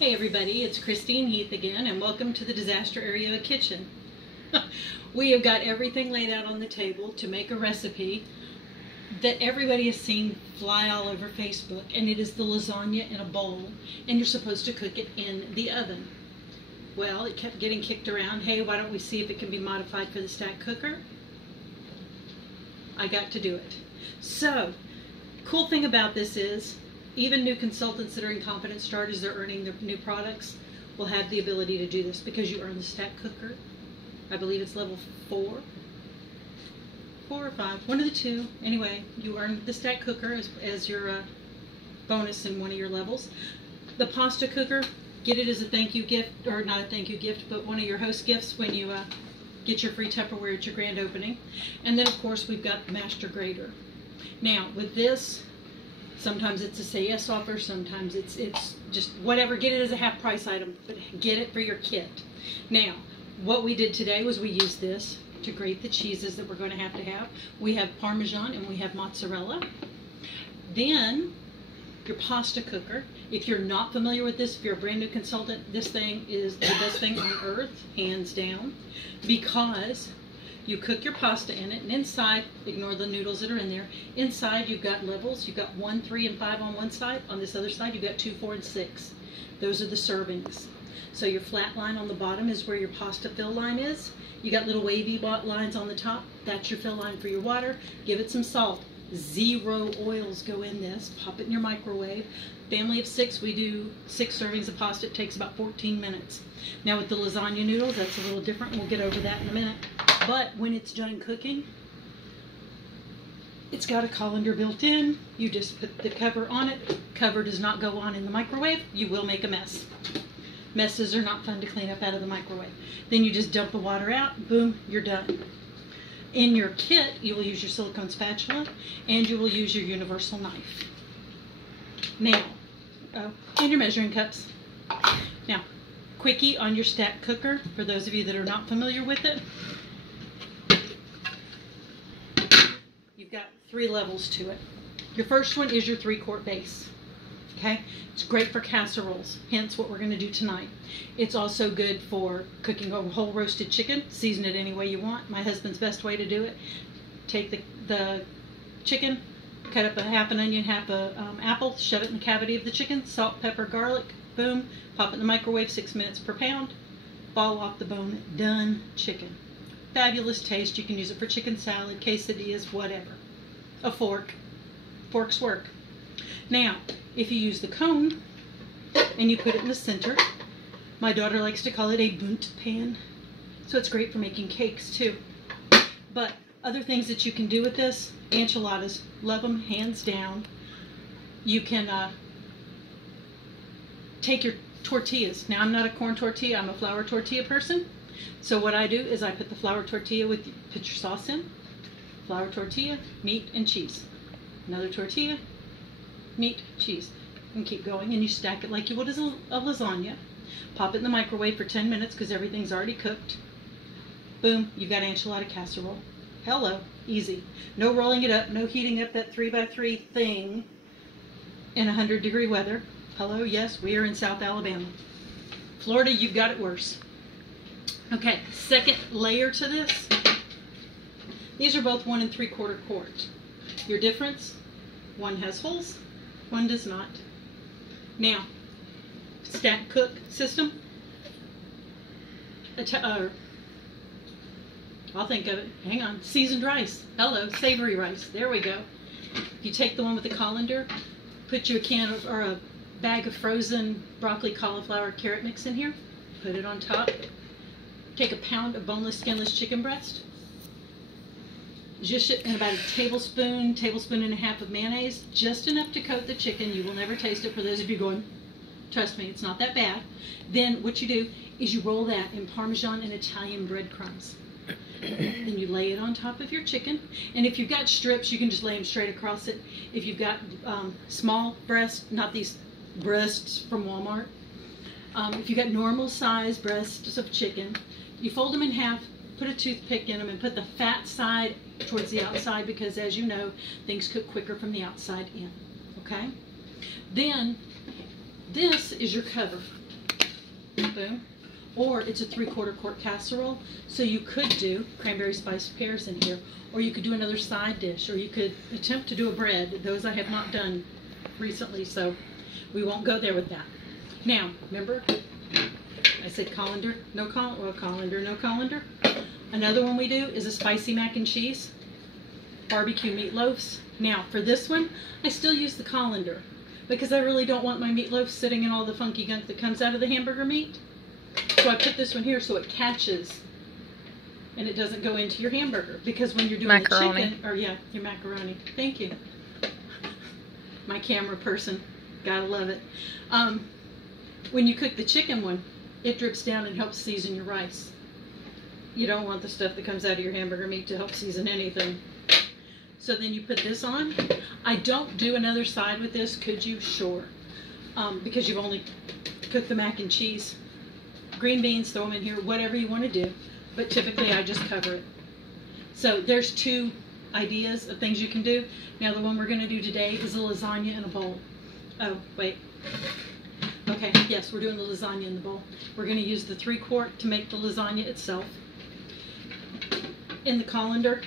Hey everybody, it's Christine Heath again, and welcome to the disaster area kitchen. We have got everything laid out on the table to make a recipe that everybody has seen fly all over Facebook, and it is the lasagna in a bowl, and you're supposed to cook it in the oven. Well, it kept getting kicked around. Hey, why don't we see if it can be modified for the stack cooker? I got to do it. So, cool thing about this is, even new consultants that are incompetent starters, they're earning their new products, will have the ability to do this because you earn the stack cooker. I believe it's level 4 or 5, one of the two. Anyway, you earn the stack cooker as your bonus in one of your levels. The pasta cooker, get it as a thank you gift, or not a thank you gift, but one of your host gifts when you get your free Tupperware at your grand opening. And then of course we've got the master grater. Now with this, sometimes it's a say yes offer, sometimes it's just whatever. Get it as a half price item, but get it for your kit. Now, what we did today was we used this to grate the cheeses that we're going to have. We have Parmesan and we have mozzarella. Then, your pasta cooker. If you're not familiar with this, if you're a brand new consultant, this thing is the best thing on earth, hands down, because you cook your pasta in it, and inside, ignore the noodles that are in there, inside you've got levels. You've got 1, 3, and 5 on one side. On this other side, you've got 2, 4, and 6. Those are the servings. So your flat line on the bottom is where your pasta fill line is. You got little wavy lines on the top. That's your fill line for your water. Give it some salt. 0 oils go in this. Pop it in your microwave. Family of 6, we do 6 servings of pasta. It takes about 14 minutes. Now with the lasagna noodles, that's a little different. We'll get over that in a minute. But when it's done cooking, it's got a colander built in. You just put the cover on it. Cover does not go on in the microwave. You will make a mess. Messes are not fun to clean up out of the microwave. Then you just dump the water out. Boom, you're done. In your kit, you will use your silicone spatula and you will use your universal knife. Now, and your measuring cups. Now, quickie on your stack cooker, for those of you that are not familiar with it. You've got 3 levels to it. Your first one is your 3-quart base. Okay? It's great for casseroles, hence what we're going to do tonight. It's also good for cooking a whole roasted chicken. Season it any way you want. My husband's best way to do it. Take the chicken, cut up a half an onion, half a apple, shove it in the cavity of the chicken, salt, pepper, garlic, boom, pop it in the microwave, 6 minutes per pound, fall off the bone, done chicken. Fabulous taste. You can use it for chicken salad, quesadillas, whatever. A fork. Forks work. Now, if you use the cone and you put it in the center, my daughter likes to call it a bunt pan, so it's great for making cakes too. But other things that you can do with this, enchiladas, love them hands down. You can take your tortillas. Now, I'm not a corn tortilla, I'm a flour tortilla person. So what I do is I put the flour tortilla put your sauce in, flour tortilla, meat, and cheese. Another tortilla, meat, cheese, and keep going, and you stack it like you would as a lasagna. Pop it in the microwave for 10 minutes because everything's already cooked. Boom, you've got enchilada casserole. Hello, easy. No rolling it up, no heating up that 3x3 thing in 100-degree weather. Hello, yes, we are in South Alabama. Florida, you've got it worse. Okay, second layer to this. These are both 1 3/4 quart. Your difference, one has holes, one does not. Now, stack cook system. I'll think of it. Hang on. Seasoned rice. Hello, savory rice. There we go. You take the one with the colander, put you a can of, or a bag of frozen broccoli, cauliflower, carrot mix in here. Put it on top. Take a pound of boneless, skinless chicken breast. Just and about a tablespoon and a half of mayonnaise, just enough to coat the chicken. You will never taste it. For those of you going, trust me, it's not that bad. Then what you do is you roll that in Parmesan and Italian breadcrumbs. Then you lay it on top of your chicken. And if you've got strips, you can just lay them straight across it. If you've got small breasts, not these breasts from Walmart, if you've got normal size breasts of chicken, you fold them in half, put a toothpick in them, and put the fat side towards the outside, because as you know, things cook quicker from the outside in. Okay? Then this is your cover. Boom. Or it's a 3/4 quart casserole, so you could do cranberry spiced pears in here, or you could do another side dish, or you could attempt to do a bread. Those I have not done recently, so we won't go there with that. Now, remember, I said colander, no colander, well, colander, no colander. Another one we do is a spicy mac and cheese, barbecue meatloafs. Now, for this one, I still use the colander because I really don't want my meatloaf sitting in all the funky gunk that comes out of the hamburger meat. So I put this one here so it catches and it doesn't go into your hamburger, because when you're doing macaroni. the chicken, or yeah, your macaroni. Thank you. My camera person. Gotta love it. When you cook the chicken one, it drips down and helps season your rice. You don't want the stuff that comes out of your hamburger meat to help season anything. So then you put this on. I don't do another side with this. Could you? Sure. Because you've only cooked the mac and cheese. Green beans, throw them in here, whatever you want to do. But typically I just cover it. So there's two ideas of things you can do. Now the one we're going to do today is a lasagna in a bowl. Oh, wait. Okay, yes, we're doing the lasagna in the bowl. We're going to use the 3/4 to make the lasagna itself. In the colander,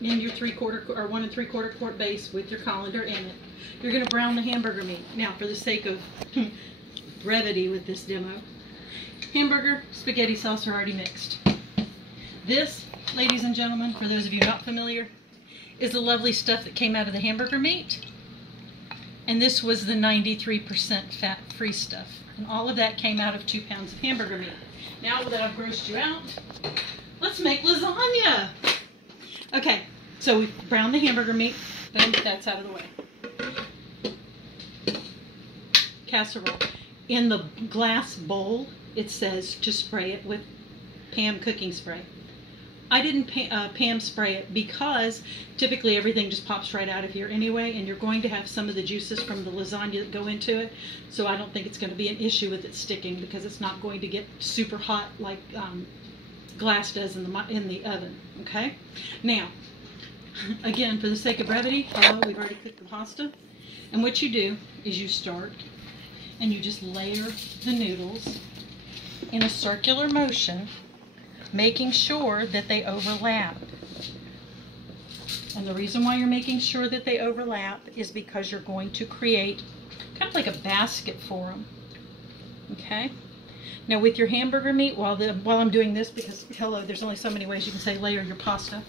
in your 3/4 or 1 3/4 quart base with your colander in it. You're going to brown the hamburger meat. Now, for the sake of brevity with this demo, hamburger, spaghetti sauce are already mixed. This, ladies and gentlemen, for those of you not familiar, is the lovely stuff that came out of the hamburger meat. And this was the 93% fat-free stuff. And all of that came out of 2 pounds of hamburger meat. Now that I've grossed you out, let's make lasagna. Okay, so we browned the hamburger meat. Boom, that's out of the way. Casserole. In the glass bowl, it says to spray it with Pam cooking spray. I didn't Pam spray it because typically everything just pops right out of here anyway, and you're going to have some of the juices from the lasagna that go into it, so I don't think it's going to be an issue with it sticking, because it's not going to get super hot like glass does in the oven. Okay? Now, again, for the sake of brevity, we've already cooked the pasta, and what you do is you start and you just layer the noodles in a circular motion, making sure that they overlap. And the reason why you're making sure that they overlap is because you're going to create kind of like a basket for them. Okay? Now with your hamburger meat, while I'm doing this, because hello, there's only so many ways you can say layer your pasta,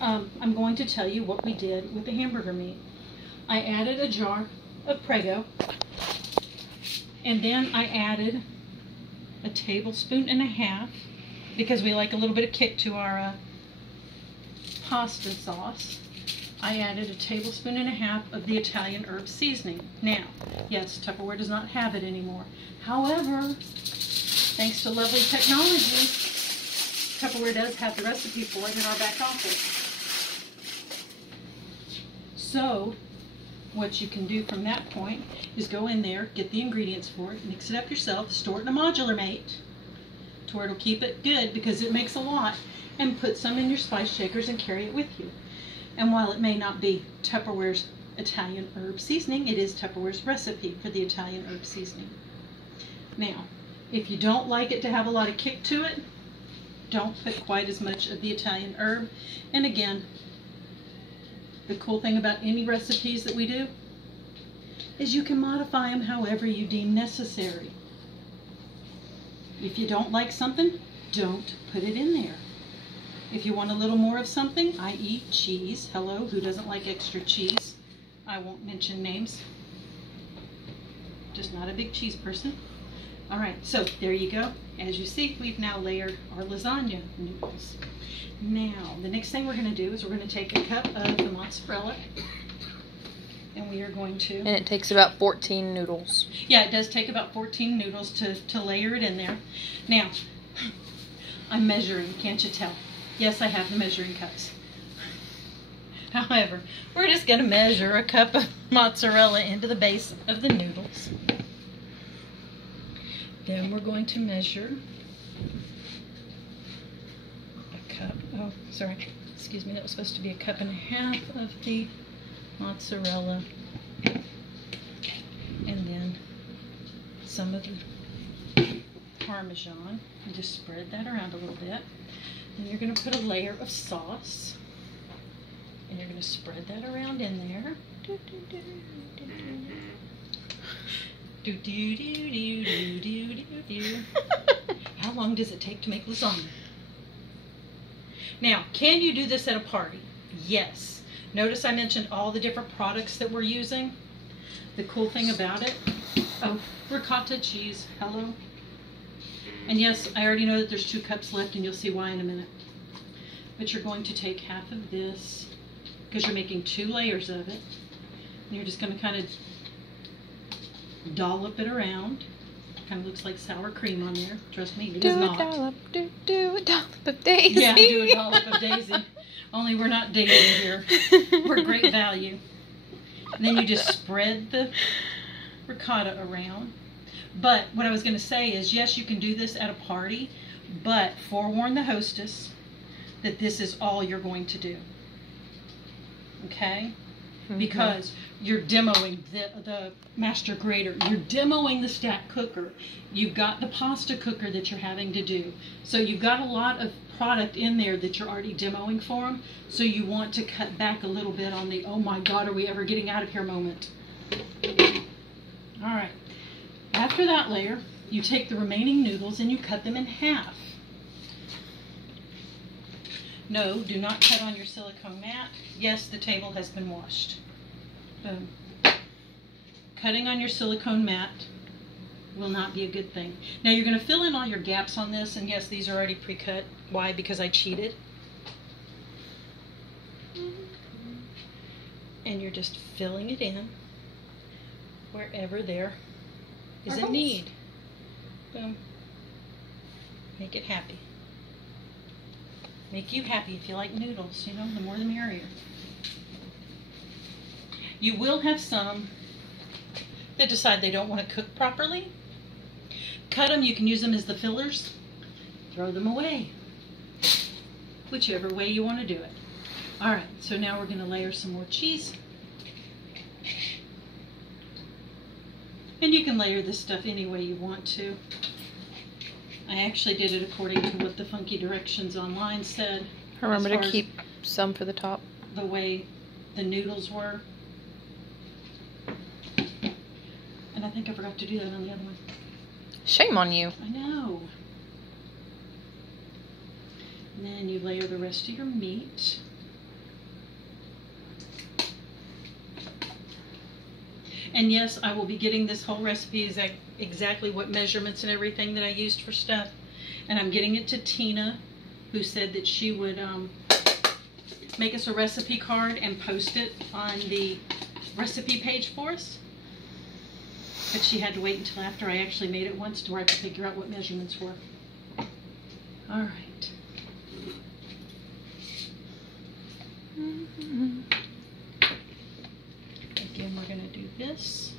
I'm going to tell you what we did with the hamburger meat. I added a jar of Prego, and then I added a tablespoon and a half, because we like a little bit of kick to our pasta sauce. I added a tablespoon and a half of the Italian herb seasoning. Now, yes, Tupperware does not have it anymore. However, thanks to lovely technology, Tupperware does have the recipe for it in our back office. So, what you can do from that point is go in there, get the ingredients for it, mix it up yourself, store it in a modular mate to where it'll keep it good, because it makes a lot, and put some in your spice shakers and carry it with you. And while it may not be Tupperware's Italian herb seasoning, it is Tupperware's recipe for the Italian herb seasoning. Now, if you don't like it to have a lot of kick to it, don't put quite as much of the Italian herb. And again, the cool thing about any recipes that we do is you can modify them however you deem necessary. If you don't like something, don't put it in there. If you want a little more of something, i.e. cheese, hello, who doesn't like extra cheese? I won't mention names. Just not a big cheese person. All right, so there you go. As you see, we've now layered our lasagna noodles. Now, the next thing we're going to do is we're going to take a cup of the mozzarella, and we are going to... And it takes about 14 noodles. Yeah, it does take about 14 noodles to layer it in there. Now, I'm measuring, can't you tell? Yes, I have the measuring cups. However, we're just going to measure a cup of mozzarella into the base of the noodles. Then we're going to measure a cup, oh, sorry, excuse me, that was supposed to be a cup and a half of the mozzarella. And then some of the Parmesan. And just spread that around a little bit. Then you're going to put a layer of sauce. And you're going to spread that around in there. Do do do do do do do do do do do. How long does it take to make lasagna? Now, can you do this at a party? Yes. Notice I mentioned all the different products that we're using. The cool thing about it, oh, ricotta cheese, hello. And yes, I already know that there's 2 cups left, and you'll see why in a minute. But you're going to take half of this, because you're making 2 layers of it. And you're just going to kind of dollop it around. Kind of looks like sour cream on there. Trust me, it is not. Do a dollop of Daisy. Yeah, do a dollop of Daisy. Only we're not dating here. We're great value. And then you just spread the ricotta around. But what I was going to say is, yes, you can do this at a party, but forewarn the hostess that this is all you're going to do. Okay? Because you're demoing the master grater, you're demoing the stack cooker, you've got the pasta cooker that you're having to do. So you've got a lot of product in there that you're already demoing for them. So you want to cut back a little bit on the, oh my God, are we ever getting out of here moment. All right. After that layer, you take the remaining noodles and you cut them in half. No, do not cut on your silicone mat. Yes, the table has been washed. Boom. Cutting on your silicone mat will not be a good thing. Now you're going to fill in all your gaps on this, and yes, these are already pre-cut. Why? Because I cheated. And you're just filling it in wherever there is a need. Boom. Make it happy. Make you happy if you like noodles, you know, the more the merrier. You will have some that decide they don't want to cook properly. Cut them, you can use them as the fillers. Throw them away. Whichever way you want to do it. Alright, so now we're going to layer some more cheese. And you can layer this stuff any way you want to. I actually did it according to what the funky directions online said. Remember to keep some for the top. The way the noodles were. And I think I forgot to do that on the other one. Shame on you. I know. And then you layer the rest of your meat. And yes, I will be getting this whole recipe exactly what measurements and everything that I used for stuff. And I'm getting it to Tina, who said that she would make us a recipe card and post it on the recipe page for us. But she had to wait until after I actually made it once to where I could figure out what measurements were. All right. Again, we're going to do this.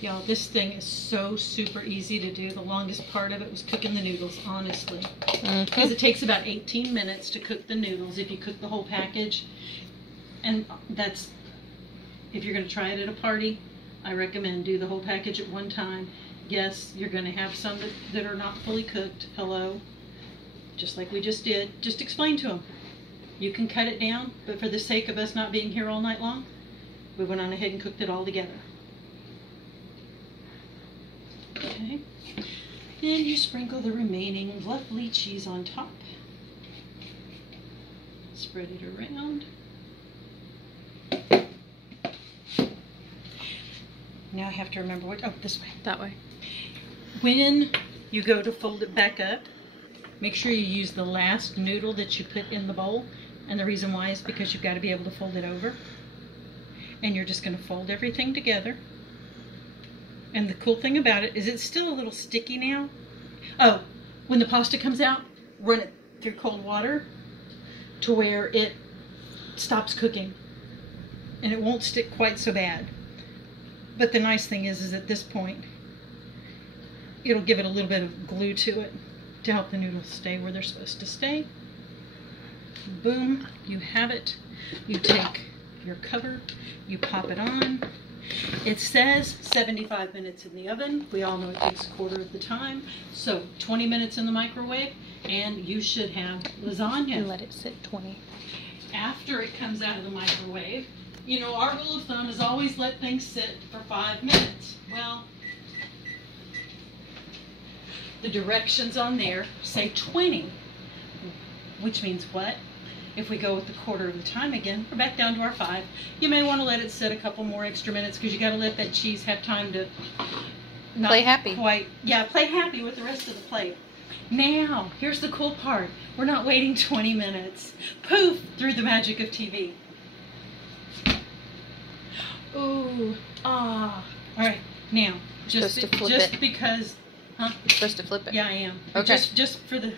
Y'all, this thing is so super easy to do. The longest part of it was cooking the noodles, honestly. Because it takes about 18 minutes to cook the noodles if you cook the whole package. And that's, if you're going to try it at a party, I recommend do the whole package at one time. Yes, you're going to have some that are not fully cooked. Hello. Just like we just did. Just explain to them. You can cut it down, but for the sake of us not being here all night long, we went on ahead and cooked it all together. Okay. Then you sprinkle the remaining lovely cheese on top. Spread it around. Now I have to remember what, oh, this way. That way. When you go to fold it back up, make sure you use the last noodle that you put in the bowl. And the reason why is because you've got to be able to fold it over. And you're just going to fold everything together. And the cool thing about it is it's still a little sticky now. Oh, when the pasta comes out, run it through cold water to where it stops cooking. And it won't stick quite so bad. But the nice thing is at this point, it'll give it a little bit of glue to it to help the noodles stay where they're supposed to stay. Boom, you have it. You take your cover, you pop it on, It says 75 minutes in the oven. We all know it takes a quarter of the time. So 20 minutes in the microwave, and you should have lasagna. And let it sit 20. After it comes out of the microwave, you know, our rule of thumb is always let things sit for 5 minutes. Well, the directions on there say 20, which means what? If we go with the quarter of the time again, we're back down to our 5. You may want to let it sit a couple more extra minutes because you got to let that cheese have time to not Play happy. Play happy with the rest of the plate. Now, here's the cool part. We're not waiting 20 minutes. Poof, through the magic of TV. Ooh, ah. All right, now, just because, huh? You're supposed to flip it. Yeah, I am. Okay. Just for the,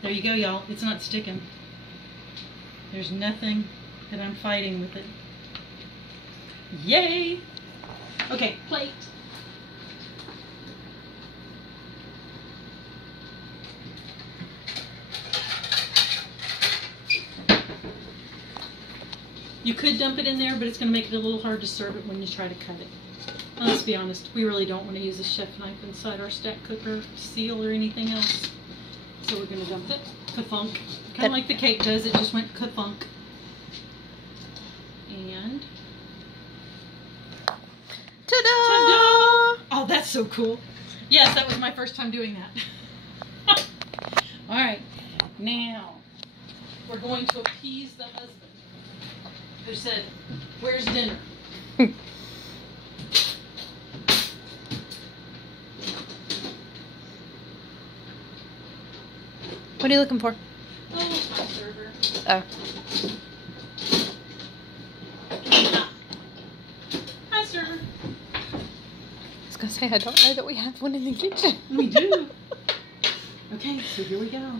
there you go, y'all. It's not sticking. There's nothing that I'm fighting with it. Yay! Okay, plate. You could dump it in there, but it's going to make it a little hard to serve it when you try to cut it. And let's be honest, we really don't want to use a chef knife inside our stack cooker, seal, or anything else. So we're going to dump it. Ka-thunk. Kind of like the cake does, it just went ka-thunk. And... Ta-da! Ta-da! Oh, that's so cool. Yes, that was my first time doing that. Alright, now we're going to appease the husband who said, "Where's dinner?" What are you looking for? Oh, my server. Oh. Hi, server. I was going to say, I don't know that we have one in the kitchen. We do. Okay, so here we go.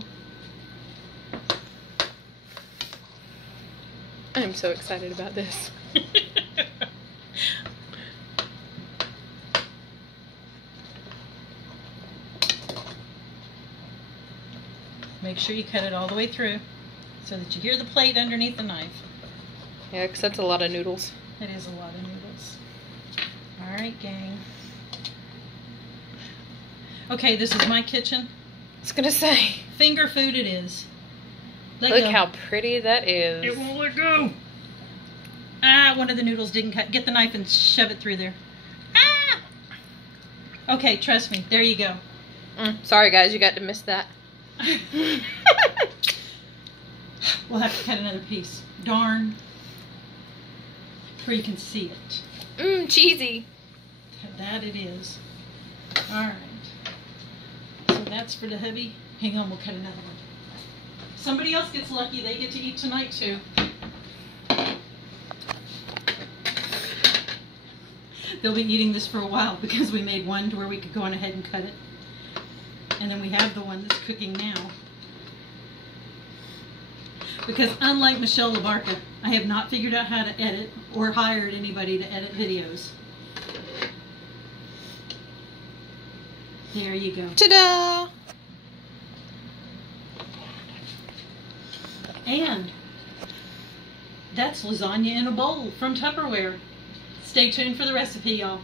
I'm so excited about this. Make sure you cut it all the way through so that you hear the plate underneath the knife. Yeah, because that's a lot of noodles. It is a lot of noodles. Alright, gang. Okay, this is my kitchen. I was going to say. Finger food it is. Look how pretty that is. It won't let go. Ah, one of the noodles didn't cut. Get the knife and shove it through there. Ah! Okay, trust me. There you go. Sorry, guys. You got to miss that. We'll have to cut another piece. Darn. Where you can see it. Cheesy. That it is. Alright. So that's for the hubby. Hang on, we'll cut another one. Somebody else gets lucky. They get to eat tonight, too. They'll be eating this for a while because we made one to where we could go on ahead and cut it. And then we have the one that's cooking now. Because unlike Michelle LaBarca, I have not figured out how to edit or hired anybody to edit videos. There you go. Ta-da! And that's lasagna in a bowl from Tupperware. Stay tuned for the recipe, y'all.